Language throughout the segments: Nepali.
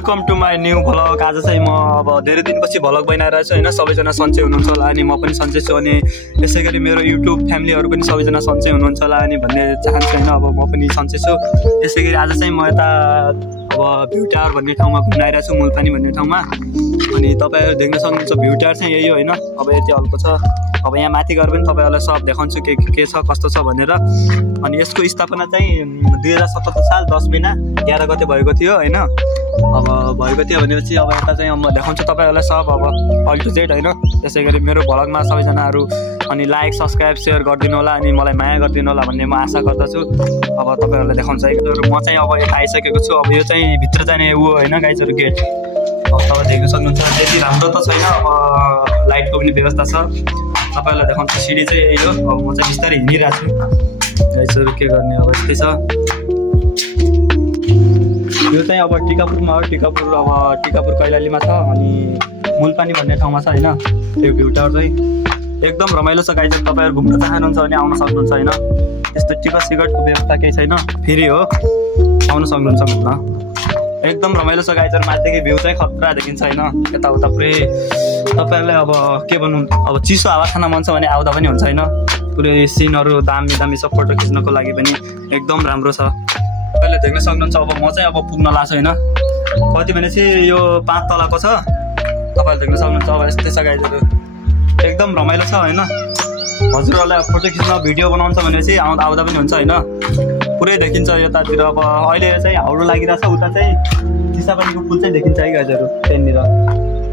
Welcome to my new vlog. आज चाहिँ म अब धेरै दिनपछि भ्लग बनाइरहेको छु होइन। सबैजना सन्चै हुनुहुन्छ होला अनि म पनि सन्चै छु अनि यसै गरी मेरो युट्युब फ्यामिलीहरू पनि सबैजना सन्चै हुनुहुन्छ होला अनि भन्ने चाहन्छु होइन। अब म पनि सन्चै छु। यसै गरी आज चाहिँ म यता अब भ्यू टावर भन्ने ठाउँमा घुम्न आइरहेको छु, मुलपानी भन्ने ठाउँमा। अनि तपाईँहरू देख्न सक्नुहुन्छ भ्यू टावर चाहिँ यही हो होइन। अब यति हल्को छ। अब यहाँ माथि गएर पनि तपाईँहरूलाई सब देखाउँछु के छ कस्तो छ भनेर। अनि यसको स्थापना चाहिँ 2077 साल 10 महिना 11 गते भएको थियो होइन। अब भएको थियो भनेपछि अब यता चाहिँ म देखाउँछु तपाईँहरूलाई सब अब अल टु जेड होइन। त्यसै गरी मेरो भ्लगमा सबैजनाहरू अनि लाइक सब्सक्राइब सेयर गरिदिनु होला अनि मलाई माया गरिदिनु होला भन्ने म आशा गर्दछु। अब तपाईँहरूलाई देखाउँछु है। म चाहिँ अब यता आइसकेको छु। अब यो चाहिँ भित्र जाने ऊ होइन गाइजहरू गेट। अब तपाईँ देख्न सक्नुहुन्छ त्यति राम्रो त छैन। अब लाइटको पनि व्यवस्था छ। तपाईँहरूलाई देखाउँछु सिडी चाहिँ यही हो। अब म चाहिँ बिस्तारै हिँडिरहेको छु गाइजहरू। के गर्ने अब यस्तै छ। यो चाहिँ अब टिकापुरमा हो। टिकापुर कैलालीमा छ अनि मुलपानी भन्ने ठाउँमा छ होइन। त्यो भ्यू टावर चाहिँ एकदम रमाइलो छ गाइजहरू। तपाईँहरू घुम्न चाहनुहुन्छ भने आउन सक्नुहुन्छ होइन। त्यस्तो टिकट सिकटको व्यवस्था केही छैन, फ्री हो, आउन सक्नुहुन्छ घुम्न। एकदम रमाइलो छ गाइजहरू। माथिदेखि भ्यू चाहिँ खतरा देखिन्छ होइन। यताउता पुरै तपाईँहरूलाई अब के भन्नु, अब चिसो हावा खान मन छ भने आउँदा पनि हुन्छ होइन। पुरै सिनहरू दामी दामी छ, फोटो खिच्नको लागि पनि एकदम राम्रो छ। तपाईँले देख्न सक्नुहुन्छ। अब म चाहिँ अब पुग्न लाग्छु होइन। कति भनेपछि यो 5 तलाको छ। तपाईँले देख्न सक्नुहुन्छ। अब यस्तै छ गाइजहरू। एकदम रमाइलो छ होइन। हजुरहरूलाई फोटो खिच्न भिडियो बनाउँछ भनेपछि आउँदा पनि हुन्छ होइन। पुरै देखिन्छ यतातिर। अब अहिले चाहिँ हाउडो लागिरहेछ। उता चाहिँ चिसापानीको पुल चाहिँ देखिन्छ है गाइजहरू त्यहाँनिर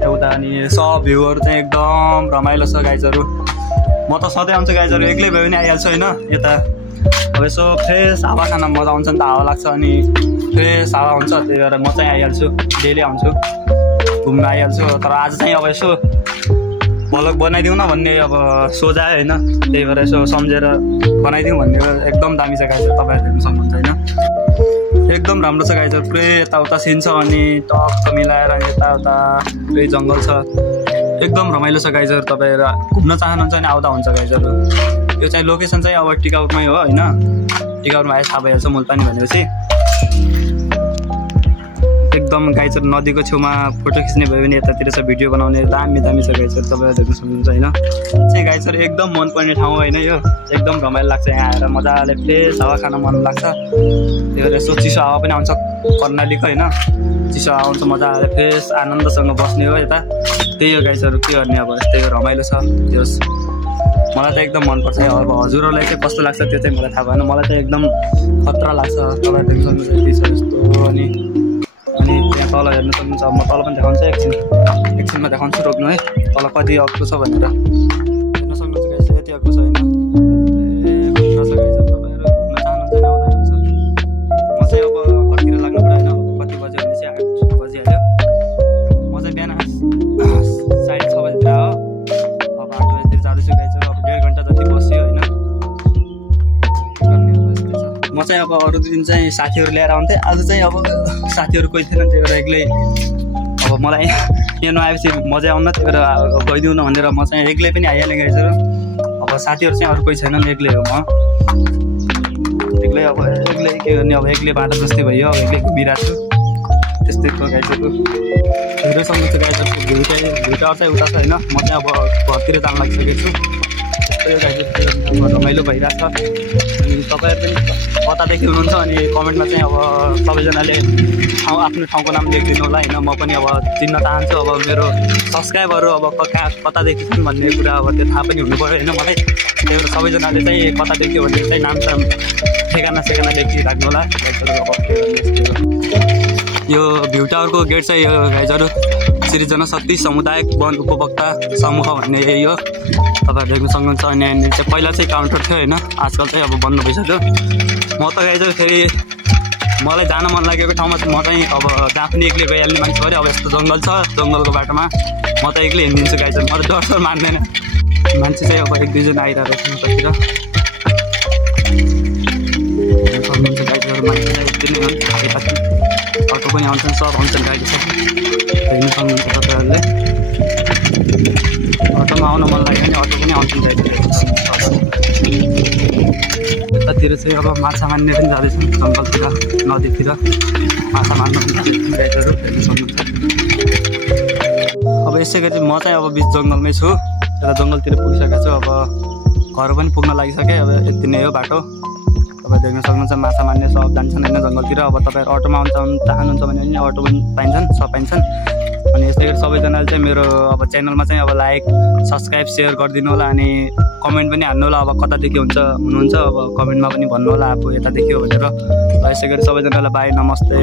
एउटा। अनि सब भ्यूहरू चाहिँ एकदम रमाइलो छ गाइजहरू। म त सधैँ आउँछु गाइजहरू, एक्लै भए पनि आइहाल्छु होइन यता। अब यसो फ्रेस हावा खान मजा आउँछ नि त, हावा लाग्छ अनि फ्रेस हावा हुन्छ। त्यही भएर म चाहिँ आइहाल्छु, डेली आउँछु, घुम्न आइहाल्छु। तर आज चाहिँ अब यसो भ्लग बनाइदिउँ न भन्ने अब सोच आयो होइन। त्यही भएर यसो सम्झेर बनाइदिउँ भन्ने एकदम दामी छ गाइजहरू। तपाईँहरू देख्न सक्नुहुन्छ होइन। एकदम राम्रो छ गाइजहरू। पुरै यताउता सिन छ अनि टक्क मिलाएर यताउता पुरै जङ्गल छ। एकदम रमाइलो छ गाइजहरू। तपाईँहरू घुम्न चाहनुहुन्छ भने आउँदा हुन्छ गाइजहरू। यो चाहिँ लोकेसन चाहिँ अब टिकापुरमै हो होइन। टिकापुरमा आए थाहा भइहाल्छ मुलपानी भनेपछि। एकदम गाइजहरू नदीको छेउमा फोटो खिच्ने भयो भने यतातिर छ भिडियो बनाउने दामी दामी छ गाइजहरू। तपाईँहरू देख्न सक्नुहुन्छ होइन। चाहिँ गाइजहरू एकदम मनपर्ने ठाउँ होइन यो। एकदम रमाइलो लाग्छ यहाँ आएर, मजाले फ्रेस हावा खान मन लाग्छ। त्यही भएर यसो चिसो हावा पनि आउँछ कर्णालीको होइन। चिसो हावा आउँछ मजाले फ्रेस आनन्दसँग बस्ने हो यता। त्यही हो गाइजहरू, के गर्ने अब यस्तै रमाइलो छ त्यो। मलाई त एकदम मनपर्छ। अब हजुरहरूलाई चाहिँ कस्तो लाग्छ त्यो चाहिँ मलाई थाहा भएन। मलाई चाहिँ एकदम खतरा लाग्छ। तपाईँहरू देख्न सक्नुहुन्छ यस्तो। अनि त्यहाँ तल हेर्न सक्नुहुन्छ। म तल पनि देखाउँछु एकछिनमा देखाउँछु। रोक्नु है, तल कति अग्लो छ भनेर हेर्न सक्नुहुन्छ गाइस। यति अग्लो छ होइन। घुम्न छ गाइस। तपाईँहरू घुम्न चाहनुहुन्छ भने आउँदा हुन्छ। म चाहिँ अब घरतिर लाग्नु पर्यो होइन। कति बज्यो भने चाहिँ 8 बजिहाल्यो। म चाहिँ बिहान 6:30 बजीतिर हो। अब 8 बजीतिर जाँदैछु गाइजहरू। अब 1.5 घन्टा जति बस्यो होइन। म चाहिँ अब अरू दिन चाहिँ साथीहरू ल्याएर आउँथेँ। आज चाहिँ अब साथीहरू कोही थिएन, त्यही भएर एक्लै। अब मलाई यहाँ नआएपछि मजा आउन, त्यही भएर गइदिउँ न भनेर म चाहिँ एक्लै पनि आइहालेँ गाइजहरू। अब साथीहरू चाहिँ अरू कोही छैनन्, एक्लै हो म। एक्लै अब एक्लै के गर्ने, अब एक्लै बाटो जस्तै भयो। अब एक्लै घुमिरहेको छु त्यस्तै हो गाइजहरू। धेरै सक्नुहुन्छ गाइजहरू। भ्यू टावर चाहिँ उता छ होइन। म चाहिँ अब घरतिर जान लागिसकेको छु। त्यस्तै गाइजहरू। रमाइलो भइरहेछ। अनि तपाईँहरू पनि कतादेखि हुनुहुन्छ अनि कमेन्टमा चाहिँ अब सबैजनाले आफ्नो ठाउँको नाम लेखिदिनु होला होइन। म पनि अब चिन्न चाहन्छु। अब मेरो सब्सक्राइबरहरू अब कतादेखि छन् भन्ने कुरा अब त्यो थाहा पनि हुनु पऱ्यो होइन मलाई। त्यही भएर सबैजनाले चाहिँ कतादेखि भन्ने चाहिँ नाम ठेगाना सेगाना लेखिराख्नु होला। यो भ्यू टावरको गेट चाहिँ यो गाइजहरू श्री जनशक्ति सामुदायिक वन उपभोक्ता समूह भन्ने यही हो। तपाईँहरू देख्न सक्नुहुन्छ। अनि यहाँनिर चाहिँ पहिला चाहिँ काउन्टर थियो होइन। आजकल चाहिँ अब बन्द भइसक्यो। म त गाइजहरू फेरि मलाई जान मन लागेको ठाउँमा चाहिँ म चाहिँ अब जहाँ पनि एक्लै गइहाल्ने मान्छे पऱ्यो। अब यस्तो जङ्गल छ, जङ्गलको बाटोमा म त एक्लै हिँडिदिन्छु गाइजहरू। म त डर मान्दैन। मान्छे चाहिँ अब 1-2 जना आइरहेको छ उतातिर। सक्नुहुन्छ गाइजहरू। मान्छे चाहिँ एकदमै यता अटो पनि आउँछन्, सब आउँछन् गाडी सब हेर्नु सक्नुहुन्छ तपाईँहरूले। अटोमा आउन मन लाग्यो भने अटो पनि आउँछन् गाइजहरू। यतातिर चाहिँ अब माछा मार्ने पनि जाँदैछन् जङ्गलतिर नदीतिर माछा मार्नु गाइडहरू हेर्न सक्नुहुन्छ। अब यसै गरी म चाहिँ अब बिच जङ्गलमै छु, यता जङ्गलतिर पुगिसकेको छु। अब घर पनि पुग्न लागिसकेँ, अब यति नै हो बाटो। तपाईँ देख्न सक्नुहुन्छ माछा मार्ने सब जान्छन् होइन जङ्गलतिर। अब तपाईँहरू अटोमा आउनु चाहनुहुन्छ भने पनि अटो पनि पाइन्छन्, सब पाइन्छन्। अनि यस्तै गरी सबैजनाले चाहिँ मेरो अब च्यानलमा चाहिँ अब लाइक सब्सक्राइब सेयर गरिदिनु होला, अनि कमेन्ट पनि हान्नु होला। अब कतादेखि हुनुहुन्छ अब कमेन्टमा पनि भन्नु होला आफू यतादेखि हो भनेर। यसै गरी सबैजनालाई बाई, नमस्ते।